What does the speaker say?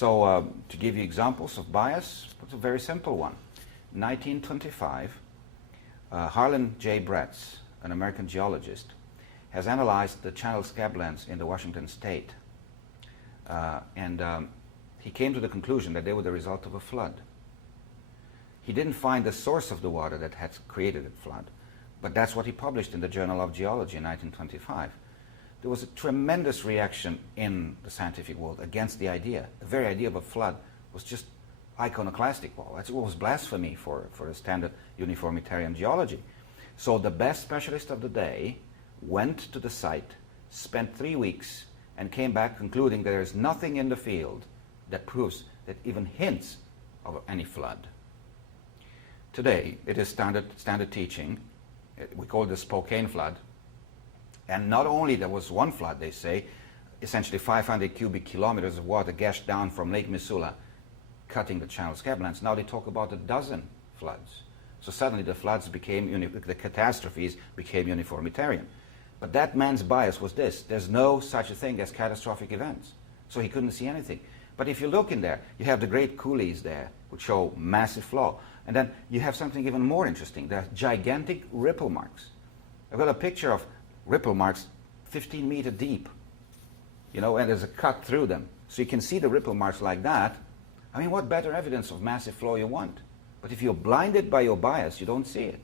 So to give you examples of bias, it's a very simple one. 1925, Harlan J. Bretz, an American geologist, has analyzed the channel scablands in the Washington state. He came to the conclusion that they were the result of a flood. He didn't find the source of the water that had created the flood, but that's what he published in the Journal of Geology in 1925. There was a tremendous reaction in the scientific world against the idea. The very idea of a flood was just iconoclastic. Well, it was blasphemy for a standard uniformitarian geology. So the best specialist of the day went to the site, spent 3 weeks, and came back concluding there is nothing in the field that proves that even hints of any flood. Today, it is standard teaching. We call it the Spokane flood. And not only there was one flood, they say, essentially 500 cubic kilometers of water gashed down from Lake Missoula, cutting the channel scablands. Now they talk about a dozen floods. So suddenly the floods became, the catastrophes became uniformitarian. But that man's bias was this: there's no such a thing as catastrophic events. So he couldn't see anything. But if you look in there, you have the great coulees there, which show massive flow. And then you have something even more interesting. There are gigantic ripple marks. I've got a picture of ripple marks 15 meters deep, and there's a cut through them. So you can see the ripple marks like that. I mean, what better evidence of massive flow you want? But if you're blinded by your bias, you don't see it.